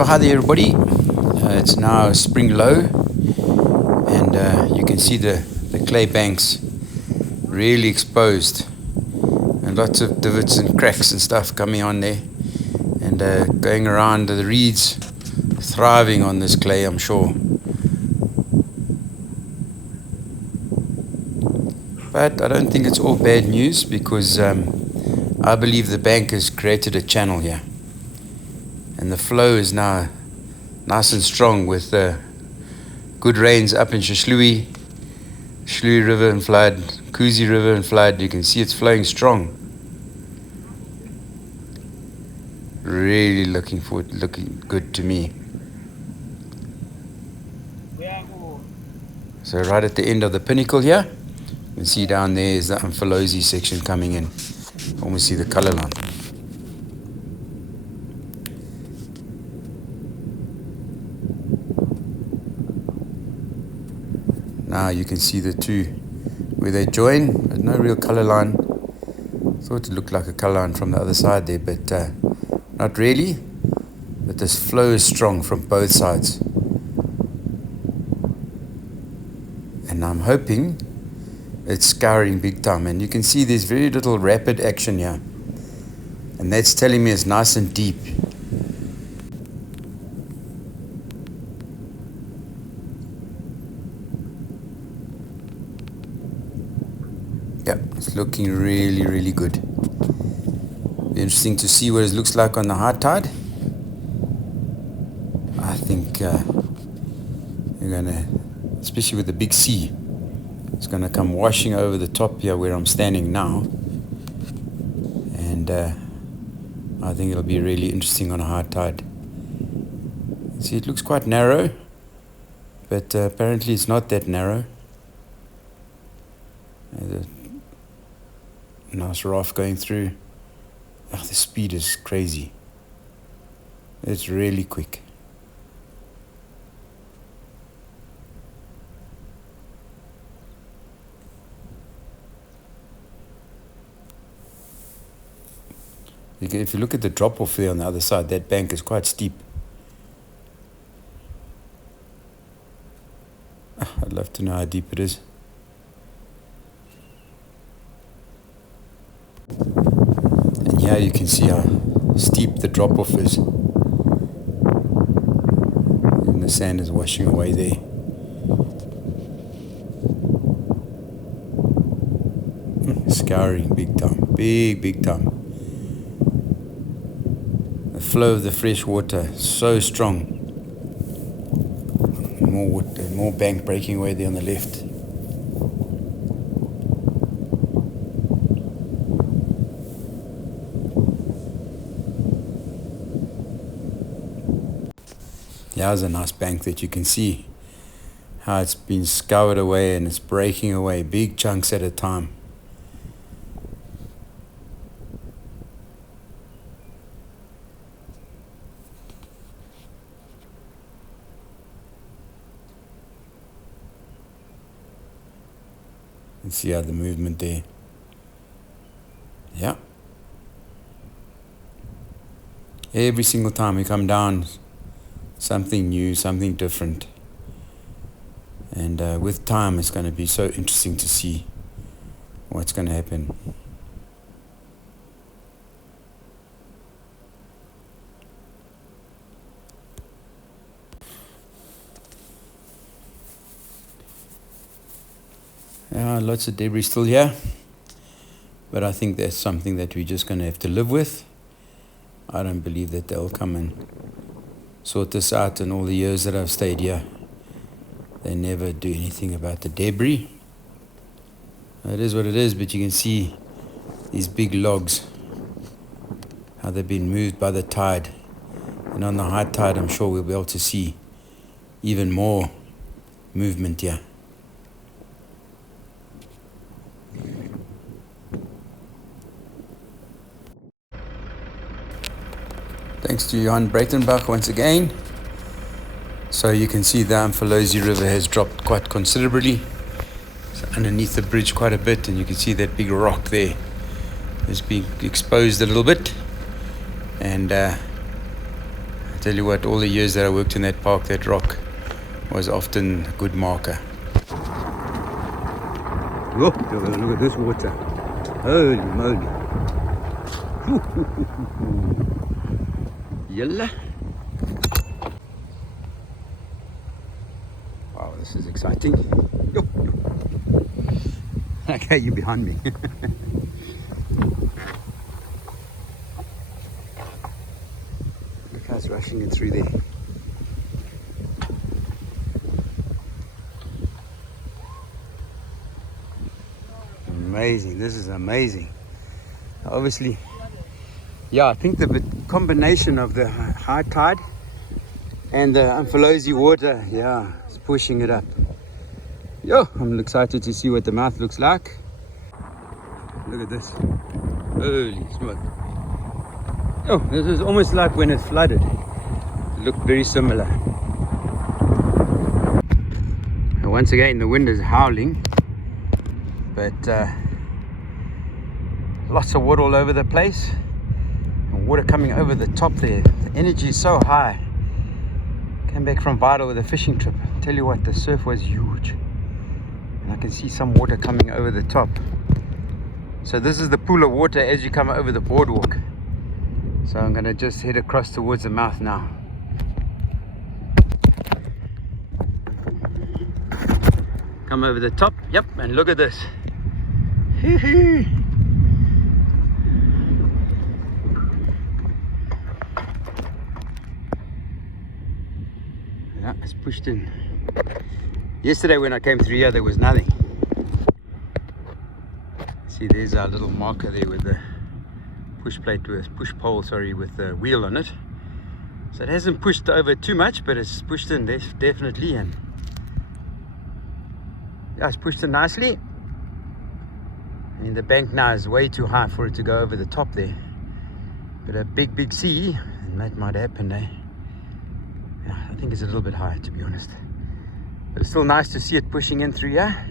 So hi there everybody, it's now spring low, and you can see the clay banks really exposed and lots of divots and cracks and stuff coming on there, and going around the reeds, thriving on this clay, I'm sure. But I don't think it's all bad news, because I believe the bank has created a channel here, and the flow is now nice and strong with good rains up in Shishlui River and flood, Kuzi River and flood. You can see it's flowing strong. Really looking good to me. So right at the end of the pinnacle here, you can see down there is the Amphalosi section coming in. Almost see the color line. Now you can see the two where they join, but no real color line. Thought it looked like a color line from the other side there, but not really. But this flow is strong from both sides, and I'm hoping it's scouring big time. And you can see there's very little rapid action here, and that's telling me it's nice and deep. Yeah, it's looking really good. Be interesting to see what it looks like on the high tide. I think you're gonna, especially with the big sea, it's gonna come washing over the top here where I'm standing now, and I think it'll be really interesting on a high tide. See, it looks quite narrow, but apparently it's not that narrow. There's a nice raft going through. Oh, the speed is crazy. It's really quick. If you look at the drop off there on the other side, that bank is quite steep. I'd love to know how deep it is. And here you can see how steep the drop off is. And the sand is washing away there. Scouring big time, big time. The flow of the fresh water so strong. More water, more bank breaking away there on the left. There's a nice bank that you can see how it's been scoured away, and it's breaking away big chunks at a time. And see how the movement there. Yeah. Every single time we come down, something new, something different. And with time, it's going to be so interesting to see what's going to happen. Yeah, lots of debris still here, but I think that's something that we're just going to have to live with. I don't believe that they'll come and sort this out in all the years that I've stayed here. They never do anything about the debris. It is what it is, but you can see these big logs, how they've been moved by the tide. And on the high tide, I'm sure we'll be able to see even more movement here. Thanks to Johan Breitenbach once again. So you can see the Amphalosi River has dropped quite considerably. It's underneath the bridge quite a bit, and you can see that big rock there has been exposed a little bit, and Tell you what, all the years that I worked in that park, that rock was often a good marker. Oh, look at this water. Holy moly. Yalla. Wow, this is exciting. Yo. Okay, you behind me. Look how it's rushing it through there. Amazing, this is amazing. Obviously, yeah, I think the combination of the high tide and the Umfolozi water, yeah, it's pushing it up. Yo, I'm excited to see what the mouth looks like. Look at this. Holy smoke. Oh, this is almost like when it flooded. It looked very similar. And once again, the wind is howling, but lots of water all over the place. And water coming over the top there. The energy is so high. Came back from Vital with a fishing trip. Tell you what, the surf was huge. And I can see some water coming over the top. So this is the pool of water as you come over the boardwalk. So I'm going to just head across towards the mouth now. Come over the top. Yep, and look at this. Yeah, it's pushed in. Yesterday when I came through here, there was nothing. See, there's our little marker there with the push pole, with the wheel on it. So it hasn't pushed over too much, but it's pushed in definitely, and yeah, it's pushed in nicely. And the bank now is way too high for it to go over the top there. But a big sea, and that might happen, eh? Yeah, I think it's a little bit high, to be honest. But it's still nice to see it pushing in through here.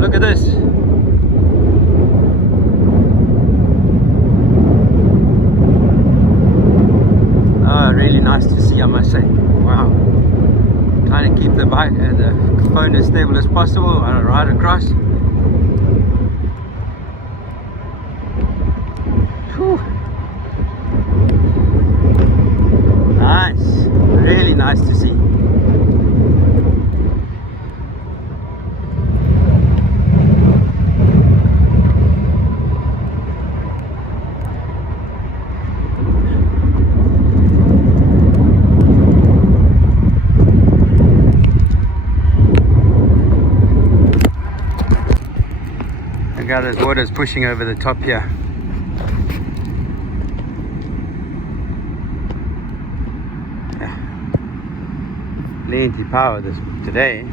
Look at this. Oh, really nice to see, I must say. Wow. Trying to keep the bike and the phone as stable as possible on a ride across. Whew. Nice. Really nice to see. Look how this water is pushing over the top here. Yeah. Plenty power this today.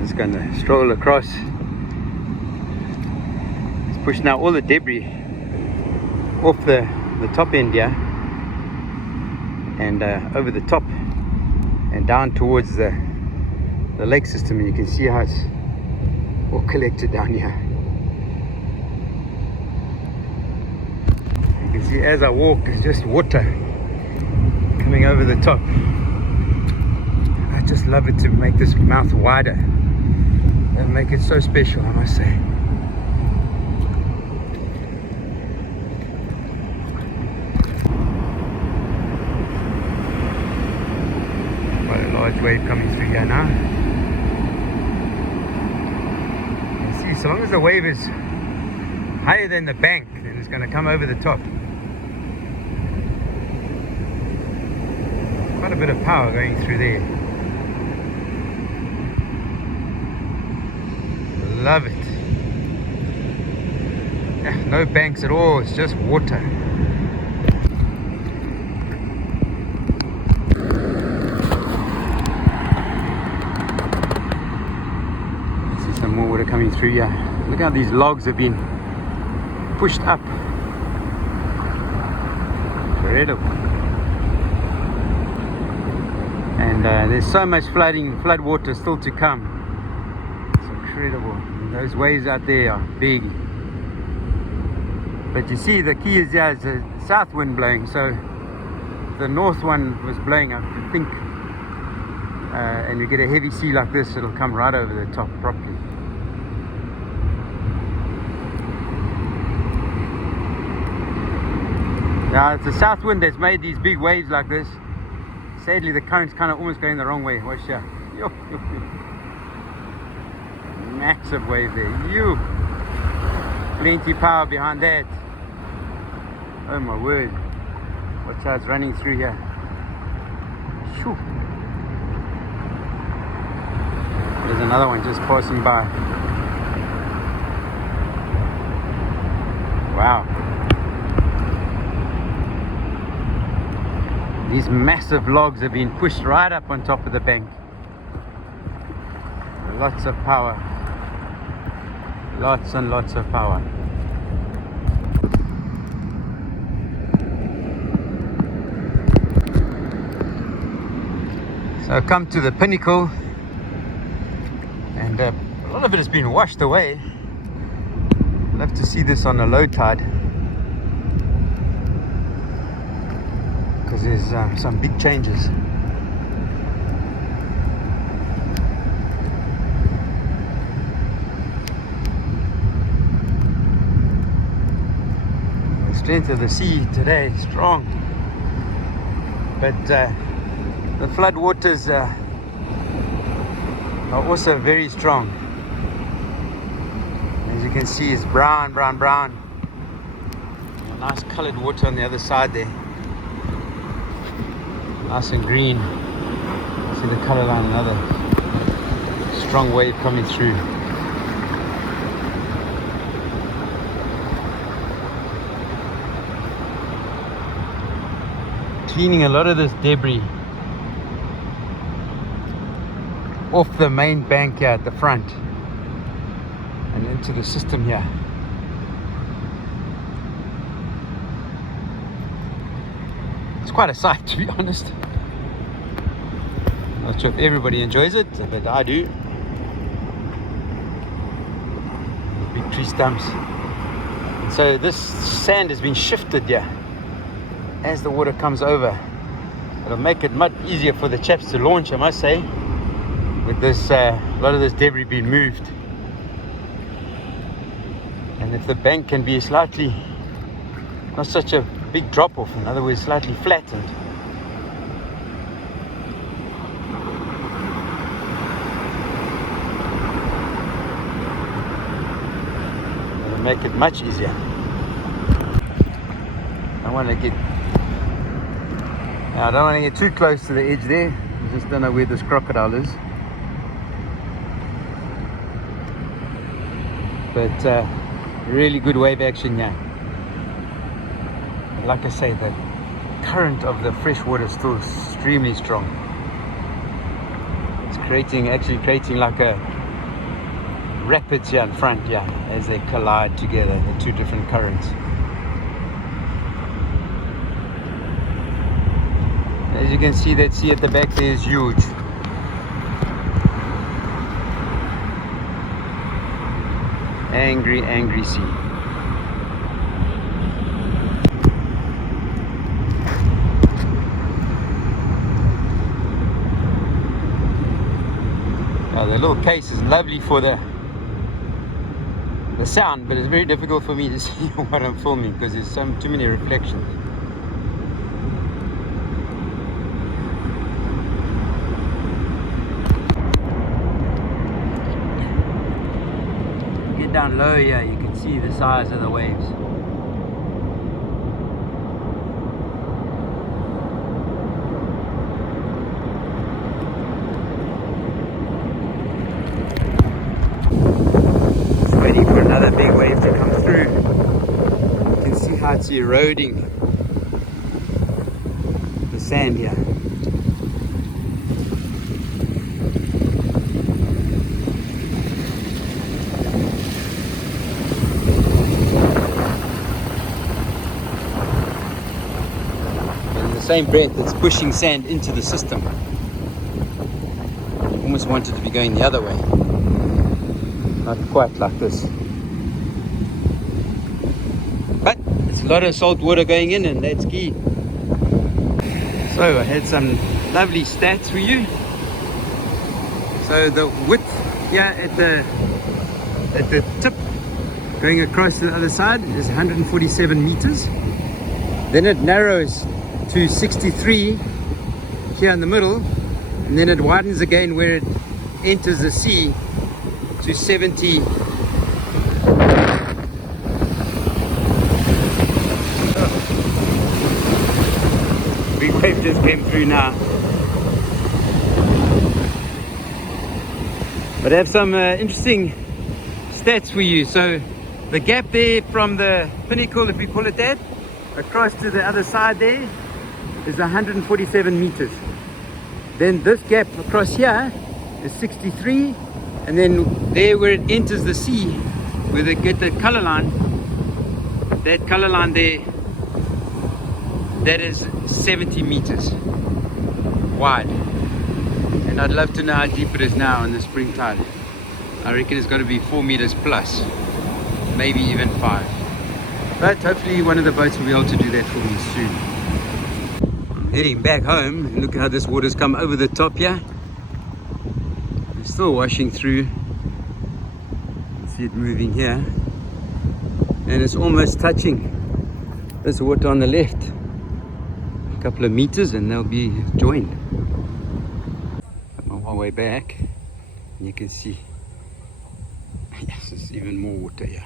Just gonna stroll across. It's pushing out all the debris off the top end here and over the top and down towards the lake system, and you can see how it's all collected down here. can see as I walk, it's just water coming over the top. I just love it to make this mouth wider and make it so special, I must say. Quite a large wave coming through here now. You see, so long as the wave is higher than the bank, then it's going to come over the top. Quite a bit of power going through there. Love it. Yeah, no banks at all, it's just water. See some more water coming through here. Look how these logs have been pushed up. Incredible. And there's so much flood water still to come. It's incredible. And those waves out there are big. But you see, the key is yeah, it's a south wind blowing, so the north one was blowing, I think, and you get a heavy sea like this, it'll come right over the top properly. Now it's the south wind that's made these big waves like this. Sadly, the current's kind of almost going the wrong way. Watch here. Massive wave there. Plenty power behind that. Oh my word. Watch how it's running through here. Shoo. There's another one just passing by. Wow. These massive logs have been pushed right up on top of the bank. Lots of power. Lots and lots of power. So I've come to the pinnacle, and a lot of it has been washed away. I'd love to see this on a low tide, because there's some big changes. The strength of the sea today is strong, but the flood waters are also very strong. As you can see, it's brown. Nice colored water on the other side there. Nice and green. See the color line, another strong wave coming through. Cleaning a lot of this debris off the main bank here at the front and into the system here. It's quite a sight, to be honest. Not sure if everybody enjoys it, but I do. Big tree stumps. And so this sand has been shifted here as the water comes over. It'll make it much easier for the chaps to launch, I must say, with this a lot of this debris being moved. And if the bank can be slightly, not such a big drop off, in other words slightly flattened, it'll make it much easier. I don't want to get too close to the edge there. I just don't know where this crocodile is. But really good wave action here. Like I say, the current of the fresh water is still extremely strong. It's actually creating like a rapids here in front, yeah, as they collide together, the two different currents. As you can see, that sea at the back there is huge. Angry sea. the little case is lovely for the sound, but it's very difficult for me to see what I'm filming because there's too many reflections. Get down low here, you can see the size of the waves. Waiting for another big wave to come through. You can see how it's eroding the sand here. And in the same breath, it's pushing sand into the system. You almost want it to be going the other way. Not quite like this. But it's a lot of salt water going in, and that's key. So I had some lovely stats for you. So the width here at the tip going across to the other side is 147 meters. Then it narrows to 63 here in the middle, and then it widens again where it enters the sea to 70. Big wave just came through now. But I have some interesting stats for you. So the gap there from the pinnacle, if we call it that, across to the other side there is 147 meters. Then this gap across here is 63. And then there where it enters the sea, where they get that color line, that color line there, that is 70 meters wide. And I'd love to know how deep it is now in the spring tide. I reckon it's got to be 4 meters plus, maybe even 5. But hopefully one of the boats will be able to do that for me soon. I'm heading back home, and look how this water's come over the top here. Still washing through. See it moving here, and it's almost touching this water on the left. A couple of meters and they'll be joined. I'm on my way back, and you can see yes, there's even more water here.